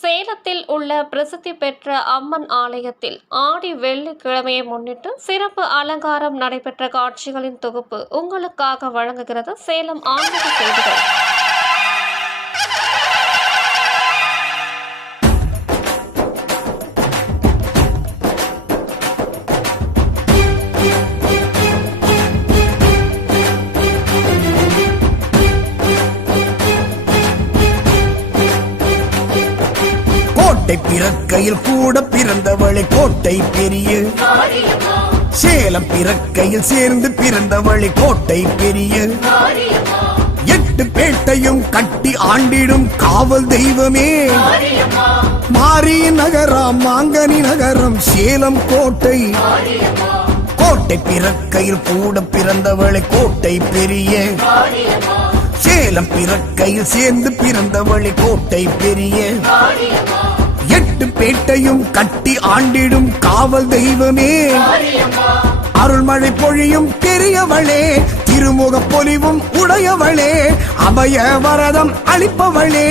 சேலத்தில் உள்ள பிரசித்தி பெற்ற அம்மன் ஆலயத்தில் ஆடி வெள்ளிக்கிழமையை முன்னிட்டு சிறப்பு அலங்காரம் நடைபெற்ற காட்சிகளின் தொகுப்பு உங்களுக்காக வழங்குகிறது சேலம் ஆன்மீக செய்திகள். கோட்டை பிறக்கையில் கூட பிறந்தவளை கோட்டை பெரிய, சேலம் பிறக்கையில் சேர்ந்து பிறந்தவளை கோட்டை பெரிய, 8 பேட்டையும் கட்டி ஆண்டிடும் காவல் தெய்வமே, மாரி நகரம் மாங்கனி நகரம் சேலம் கோட்டை. கோட்டை பிறக்கையில் கூட பிறந்தவளை கோட்டை பெரிய, சேலம் பிறக்கையில் சேர்ந்து பிறந்தவளை கோட்டை பெரிய, 8 பேட்டையும் கட்டி ஆண்டிடும் காவல் தெய்வமே, அருள்மழை பொழியும் பெரியவளே, திருமுக பொலிவும் உடையவளே, அபய வரதம் அளிப்பவளே,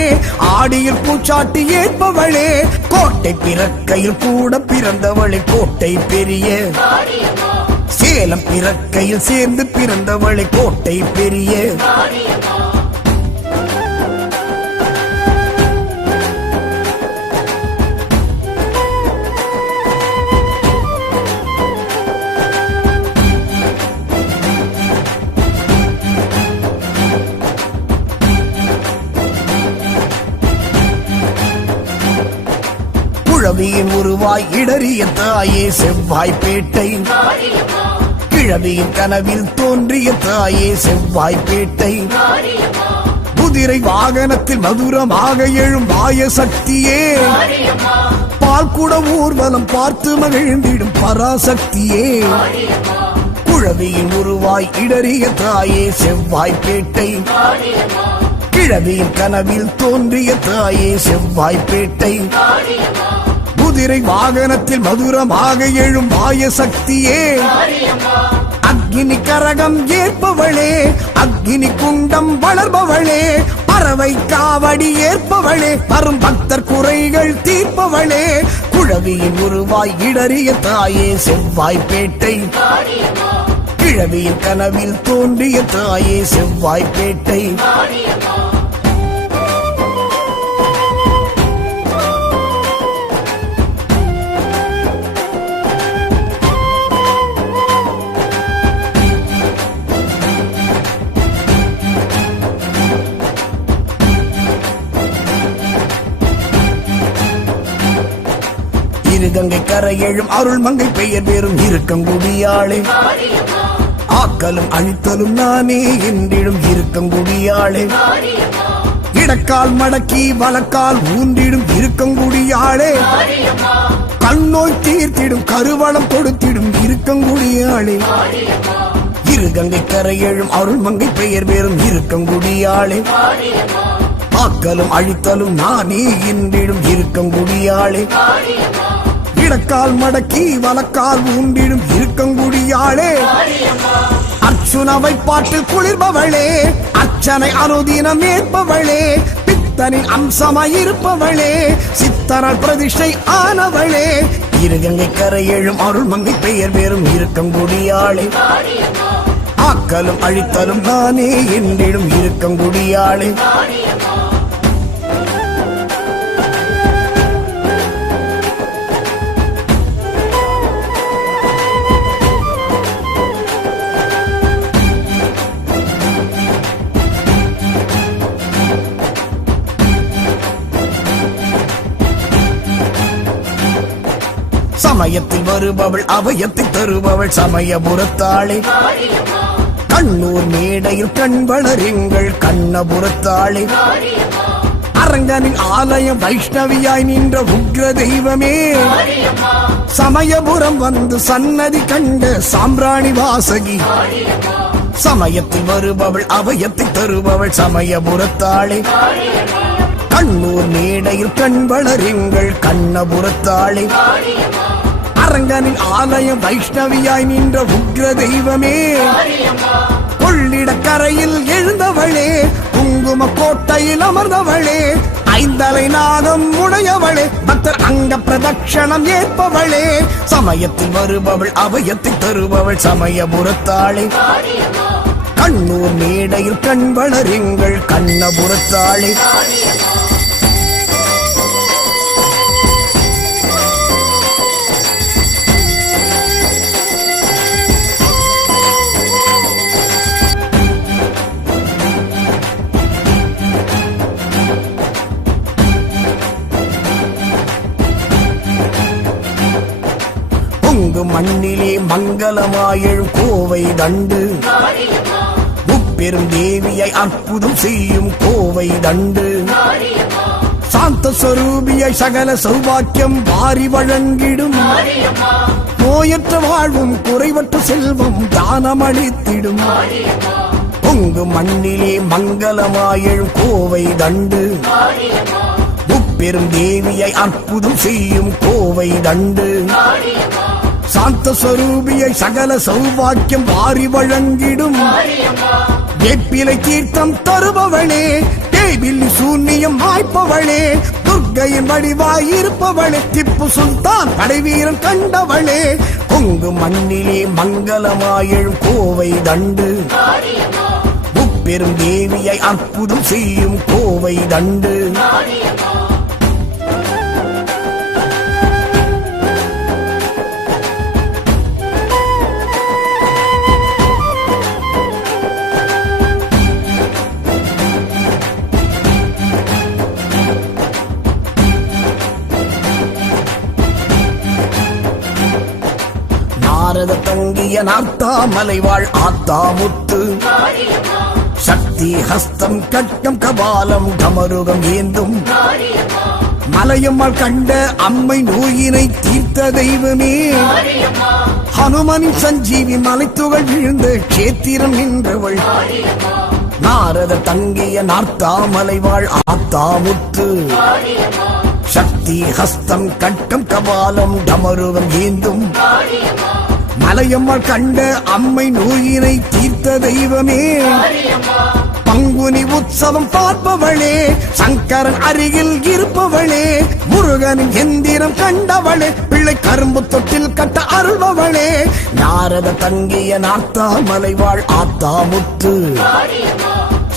ஆடியில் பூச்சாட்டி ஏற்பவளே, கோட்டை பிறக்கையில் கூட பிறந்தவளை கோட்டை பெரிய, சேலம் பிறக்கையில் சேர்ந்து பிறந்தவளை கோட்டை பெரிய. கிழவியின் உருவாய் இடறிய தாயே செவ்வாய்ப்பேட்டை, கிழவியின் கனவில் தோன்றிய தாயே செவ்வாய்ப்பேட்டை, குதிரை வாகனத்தில் மதுரமாக எழும் வாய சக்தியே, பால்குட ஊர்வலம் பார்த்து மகிழ்ந்திடும் பராசக்தியே, குழவியின் உருவாய் இடறிய தாயே செவ்வாய்ப்பேட்டை, கிழவியின் கனவில் தோன்றிய தாயே செவ்வாய்ப்பேட்டை, குதிரை வாகனத்தில் மதுரமாக எழும் வாய சக்தியே, அக்னி கரகம் ஏற்பவளே, அக்னி குண்டம் வளர்பவளே, பறவை காவடி ஏற்பவளே, வரும் பக்தர் குறைகள் தீர்ப்பவளே, குழவியின் உருவாய் இடறிய தாயே செவ்வாய்ப்பேட்டை, கிழவியின் கனவில் தோன்றிய தாயே செவ்வாய்ப்பேட்டை. இருகங்கை கரையெழும் அருள் மங்கை பெயர் வேறும் இருக்கங்குடியாளே, ஆக்கலும் அழித்தலும் நானே என்றிடும் இருக்கங்குடியாளே, இடக்கால் மடக்கி வலக்கால் ஊன்றிடும் இருக்கங்குடியாளே, கண்ணோய் தீர்த்திடும் கருவளம் கொடுத்திடும் இருக்கங்குடியாளே, இருகங்கை கரையெழும் அருள் மங்கை பெயர் வேறும் இருக்கங்குடியாளே, ஆக்கலும் அழித்தலும் நானே என்றிடும் இருக்கங்குடியாளே, இடக்கால் மடக்கி வலக்கால் ஊன்றிடும் இருக்கங்குடியாளே, அர்ச்சுனவை பாட்டில் குளிர்பவளே, அர்ச்சனை அனுதினம் ஏற்பவளே, பித்தனின் அம்சமாயிருப்பவளே, சித்தனால் பிரதிஷ்டை ஆனவளே, இருகங்கை கரையெழும் அருள் மங்கை பெயர் வேறும் இருக்கங்குடியாளே, ஆக்கலும் அழித்தலும் நானே என்றிடும் இருக்கங்குடியாளே. சமயத்தில் வருபவள் அபயத்தை தருபவள் சமயபுரத்தாளே, கண்ணூர் மேடையில் கண்வளரெங்கள் கண்ணபுரத்தாளே, அரங்கனின் ஆலயம் வைஷ்ணவியாய் நின்ற உக்ர தெய்வமே, சமயபுரம் வந்து சன்னதி கண்ட சாம்பிராணி வாசகி, சமயத்தில் வருபவள் அபயத்தை தருபவள் சமயபுரத்தாளே, கண்ணூர் மேடையில் கண்வளரெங்கள் கண்ணபுரத்தாளே, அரங்கனின் ஆலயம் வைஷ்ணவியாய் நின்ற உக்ர தெய்வமே, கொள்ளிட கரையில் எழுந்தவளே, உங்க குங்கும கோட்டையில் அமர்ந்தவளே ஐந்தலை நாகம் உடையவளே பக்தர் அங்க பிரதட்சணம் ஏற்பவளே சமயத்தில் வருபவள் அபயத்தை தருபவள் சமயபுரத்தாளே கண்ணூர் மேடையில் கண் வளருங்கள் கண்ணபுரத்தாளே பொங்கு மண்ணிலே மங்களமாயெழும் கோவை தண்டு முப்பெரும் தேவியை அற்புதம் செய்யும் கோவை தண்டு சாந்த ஸ்வரூபியை சகல சௌபாக்கியம் வாரி வழங்கிடும் நோயற்ற வாழ்வும் குறைவற்ற செல்வம் தானமளித்திடும் பொங்கு மண்ணிலே மங்களமாயெழும் கோவை தண்டு முப்பெரும் தேவியை அற்புதம் செய்யும் கோவை தண்டு சாந்த ஸ்வரூபியை சகல சௌபாக்கியம் வாரி வழங்கிடும் வேப்பிலை தீர்த்தம் தருபவளே தேவில்லி சூன்யம் மாய்ப்பவளே துர்க்கையின் வடிவாயிருப்பவளே திப்பு சுல்தான் படைவீரன் கண்டவளே பொங்கு மண்ணிலே மங்களமாயெழும் கோவை தண்டு முப்பெரும் தேவியை அற்புதம் செய்யும் கோவை தண்டு நாரத தங்கிய நார்த்தாமலை வாழ் ஆத்தாமுத்து சக்தி ஹஸ்தம் கட்டம் கபாலம் கமருகம் ஏந்தும் மலையம்மாள் கண்ட அம்மை நோயினை தீர்த்த தெய்வமே ஹனுமனின் சஞ்சீவி மலைத்துகள் விழுந்த கேத்திரம் நின்றவள் நாரத தங்கிய நார்த்தாமலை வாழ் ஆத்தாமுத்து சக்தி ஹஸ்தம் கட்டம் கபாலம் டமருகம் ஏந்தும் மலையம்மாள் கண்ட அம்மை நோயினை தீர்த்த தெய்வமே பங்குனி உற்சவம் பார்ப்பவளே சங்கரன் அருகில் இருப்பவளே முருகனின் எந்திரம் கண்டவளே பிள்ளை கரும்பு தொட்டில் கட்ட அருள்பவளே நாரத தங்கிய நார்த்தாமலை வாழ் ஆத்தாமுத்து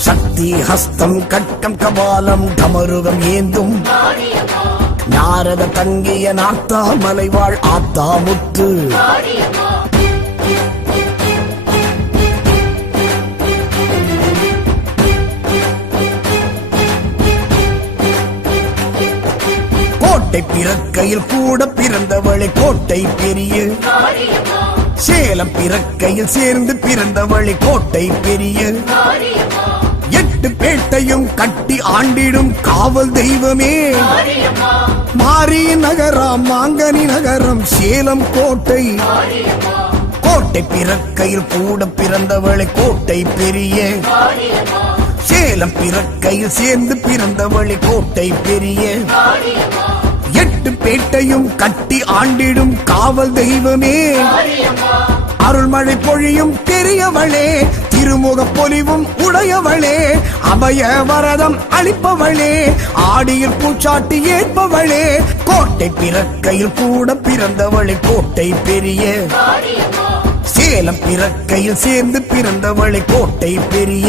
சக்தி ஹஸ்தம் கட்டம் கபாலம் டமருகம் ஏந்தும் நாரத தங்கிய நார்த்தாமலை வாழ் ஆத்தாமுத்து கோட்டை பிறக்கையில் கூட பிறந்தவளை கோட்டை பெரிய சேலம் பிறக்கையில் சேர்ந்து பிறந்தவளை கோட்டை பெரிய எட்டு பேட்டையும் கட்டி ஆண்டிடும் காவல் தெய்வமே மாரி நகரம் மாங்கனி நகரம் சேலம் கோட்டை கோட்டை பிறக்கையில் கூட பிறந்தவளை கோட்டை பெரிய சேலம் பிறக்கையில் சேர்ந்து பிறந்தவளை கோட்டை பெரிய எட்டு பேட்டையும் கட்டி ஆண்டிடும் காவல் தெய்வமே அருள்மழை பொழியும் பெரியவளே திருமுக பொலிவும் உடையவளே அபய வரதம் அளிப்பவளே ஆடியில் பூச்சாட்டி ஏற்பவளே கோட்டை பிறக்கையில் கூட பிறந்தவளை கோட்டை பெரிய சேலம் பிறக்கையில் சேர்ந்து பிறந்தவளை கோட்டை பெரிய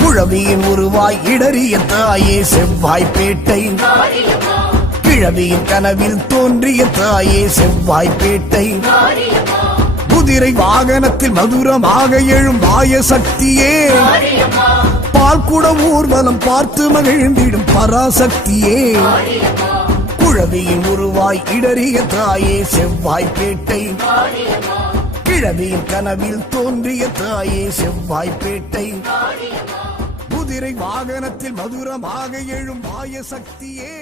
கிழவியின் உருவாய் இடறிய தாயே செவ்வாய்ப்பேட்டை கிழவியின் கனவில் தோன்றிய தாயே செவ்வாய்ப்பேட்டை குதிரை வாகனத்தில் மதுரமாக எழும் மாய சக்தியே பால்குட ஊர்வலம் பார்த்து மகிழ்ந்திடும் பராசக்தியே குழவியின் உருவாய் இடறிய தாயே செவ்வாய்ப்பேட்டை கிழவியின் கனவில் தோன்றிய தாயே செவ்வாய்ப்பேட்டை குதிரை வாகனத்தில் மதுரமாக எழும் மாய சக்தியே